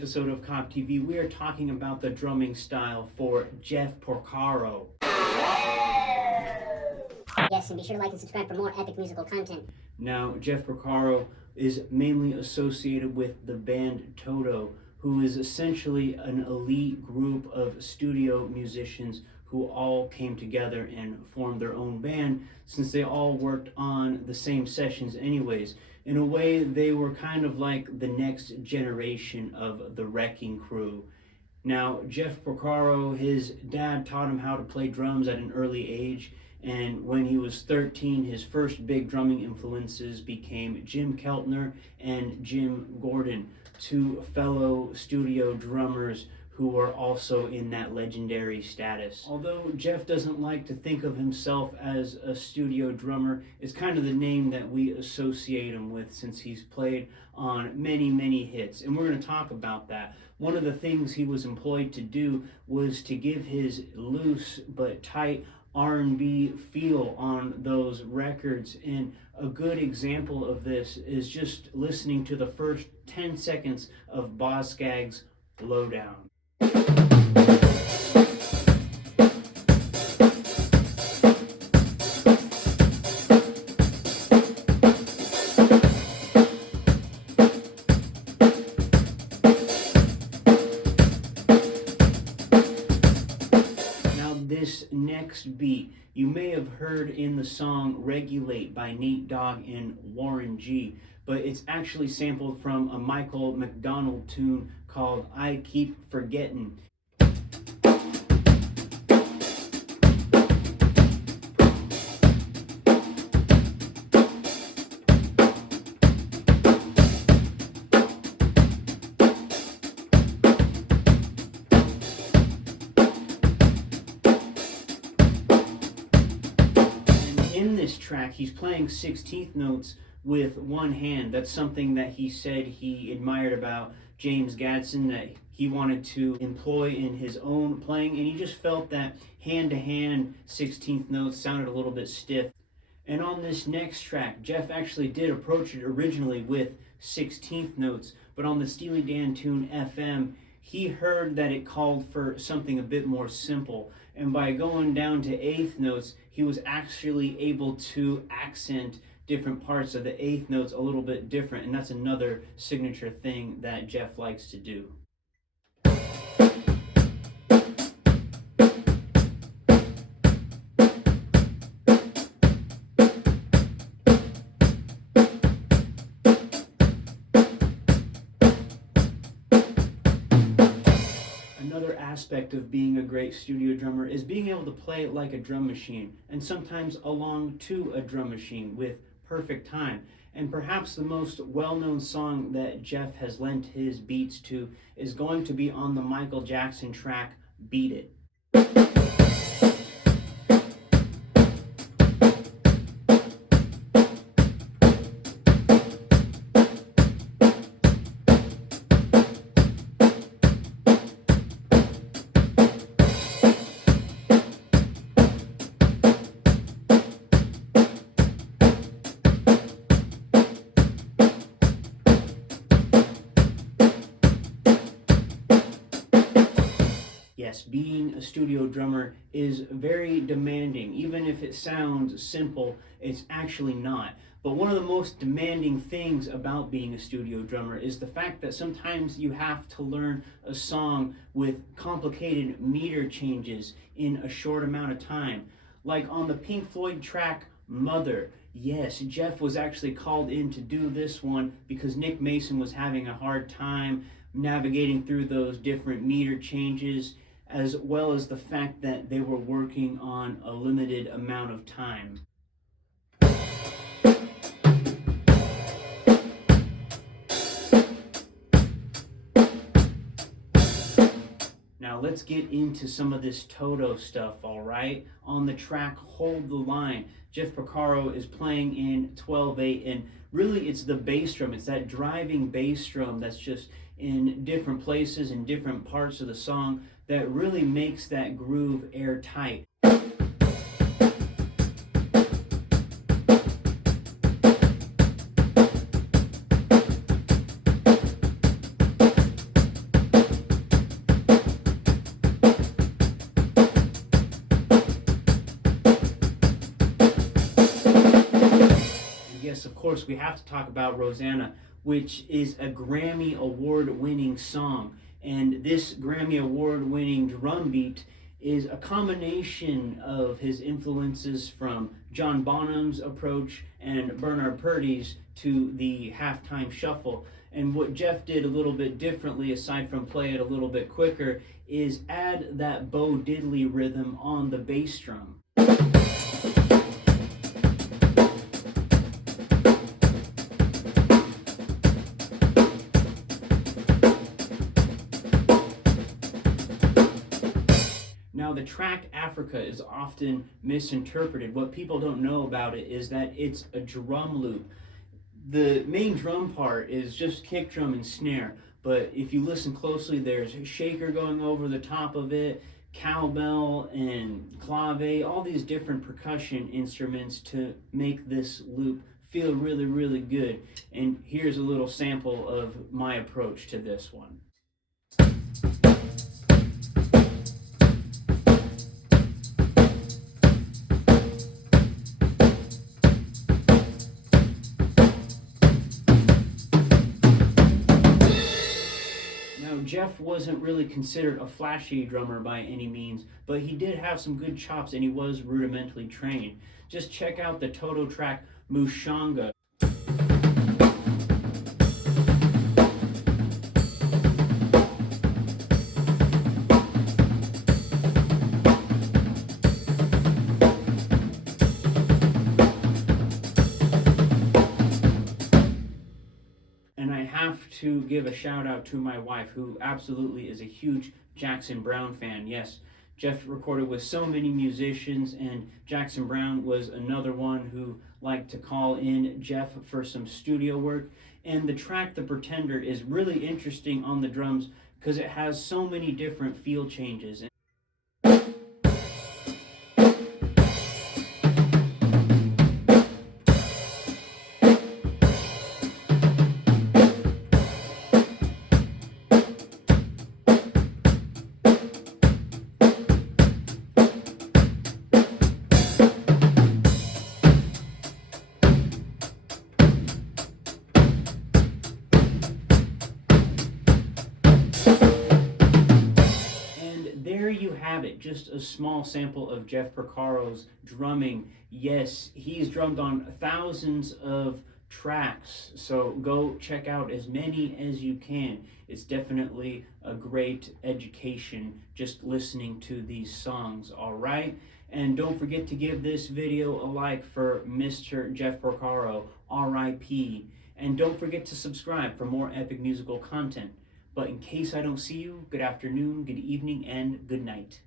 episode of CobbTV, we are talking about the drumming style for Jeff Porcaro. Yes, and be sure to like and subscribe for more epic musical content. Now, Jeff Porcaro is mainly associated with the band TOTO, who is essentially an elite group of studio musicians who all came together and formed their own band, since they all worked on the same sessions anyways. In a way, they were kind of like the next generation of the Wrecking Crew. Now, Jeff Porcaro, his dad taught him how to play drums at an early age, and when he was 13, his first big drumming influences became Jim Keltner and Jim Gordon, two fellow studio drummers who were also in that legendary status. Although Jeff doesn't like to think of himself as a studio drummer, it's kind of the name that we associate him with, since he's played on many hits, and we're going to talk about that. One of the things he was employed to do was to give his loose but tight R&B feel on those records, and a good example of this is just listening to the first 10 seconds of Boz Scaggs' Lowdown. This next beat you may have heard in the song Regulate by Nate Dogg and Warren G, but it's actually sampled from a Michael McDonald tune called I Keep Forgettin'. In this track, he's playing 16th notes with one hand. That's something that he said he admired about James Gadson, that he wanted to employ in his own playing, and he just felt that hand-to-hand 16th notes sounded a little bit stiff. And on this next track, Jeff actually did approach it originally with 16th notes, but on the Steely Dan tune FM, he heard that it called for something a bit more simple, and by going down to 8th notes, he was actually able to accent different parts of the 8th notes a little bit different, and that's another signature thing that Jeff likes to do. Another aspect of being a great studio drummer is being able to play like a drum machine, and sometimes along to a drum machine with perfect time. And perhaps the most well-known song that Jeff has lent his beats to is going to be on the Michael Jackson track Beat It. Yes, being a studio drummer is very demanding. Even if it sounds simple, it's actually not. But one of the most demanding things about being a studio drummer is the fact that sometimes you have to learn a song with complicated meter changes in a short amount of time. Like on the Pink Floyd track Mother. Yes, Jeff was actually called in to do this one because Nick Mason was having a hard time navigating through those different meter changes, as well as the fact that they were working on a limited amount of time. Now let's get into some of this Toto stuff, all right? On the track Hold the Line, Jeff Porcaro is playing in 12/8, and really it's the bass drum. It's that driving bass drum that's just in different places and different parts of the song that really makes that groove airtight. course, we have to talk about Rosanna, which is a Grammy Award-winning song. And this Grammy Award-winning drum beat is a combination of his influences from John Bonham's approach and Bernard Purdie's to the halftime shuffle. And what Jeff did a little bit differently, aside from play it a little bit quicker, is add that Bo Diddley rhythm on the bass drum. Now, the track Africa is often misinterpreted. What people don't know about it is that it's a drum loop. The main drum part is just kick drum and snare, but if you listen closely, there's a shaker going over the top of it, cowbell and clave, all these different percussion instruments to make this loop feel really, really good. And here's a little sample of my approach to this one. Jeff wasn't really considered a flashy drummer by any means, but he did have some good chops and he was rudimentally trained. Just check out the Toto track Mushanga. And I have to give a shout out to my wife, who absolutely is a huge Jackson Browne fan. Yes, Jeff recorded with so many musicians, and Jackson Browne was another one who liked to call in Jeff for some studio work. And the track The Pretender is really interesting on the drums because it has so many different feel changes. There you have it, just a small sample of Jeff Porcaro's drumming. Yes, he's drummed on thousands of tracks, so go check out as many as you can. It's definitely a great education just listening to these songs, all right? And don't forget to give this video a like for Mr. Jeff Porcaro, R.I.P. And don't forget to subscribe for more epic musical content. But in case I don't see you, good afternoon, good evening, and good night.